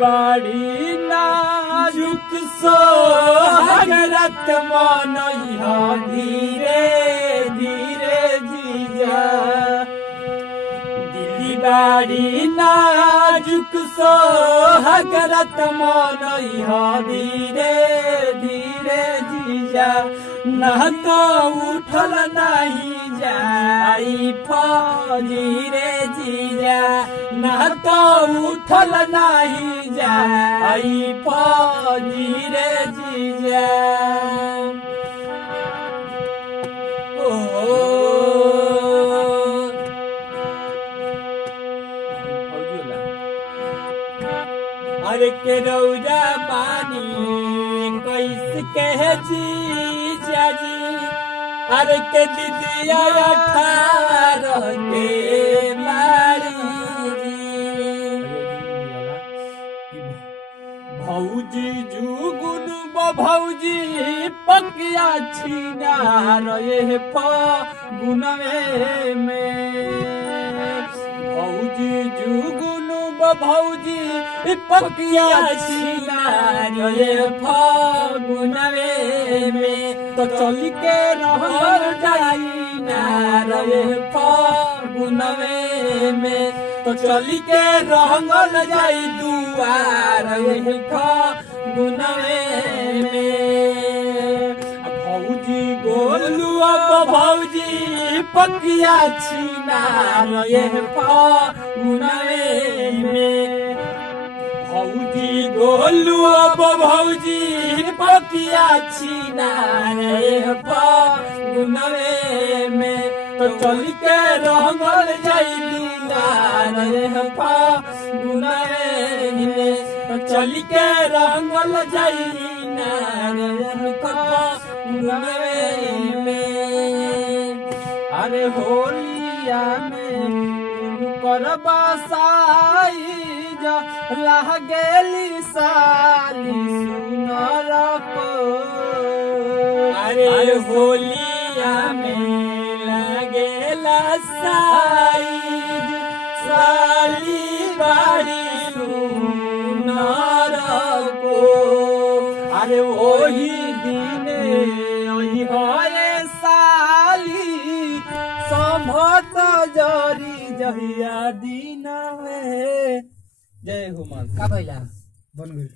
बाड़ी नाजुक सोहगरत मनइहा धीरे धीरे जीजा दिली बाड़ी नाजुक सोहगरत मनइहा धीरे धीरे जीजा ना तो उठल नहीं जाई फौजी रे जीजा ना तो उठल नहीं जाई फौजी रे जीजा अरे के रौजा पानी कैसे कह जीजा जी अरे के दीदिया 18 के मारी भौजी जुगुन भौजी पकिया छीना रहे फगुनवे में भौजी जुगुन भौजी पकिया छीना रहे फगुनवे में तो चल के रहल जाई ना रहे फगुनवे में तो चल के रहल जाई दुआर रहे फगुनवे में भौजी गोलू भौजी पकिया छीना रहे फगुनवे में भौजी गोलू भौजी पकिया छीना रे फगुनवे में तो चल के रहल जाई दुआर रे फगुनवे में तो चल के रहल जाई रे फगुनवे में अरे होलिया में करबा साई लागेली साली सुनर को अरे होलिया में लागेला साईज साली बाड़ी सुनर को अरे वही दिने वही होए साली संभत जरी जहिया दिन में जय हो मान का भइला बन गइल।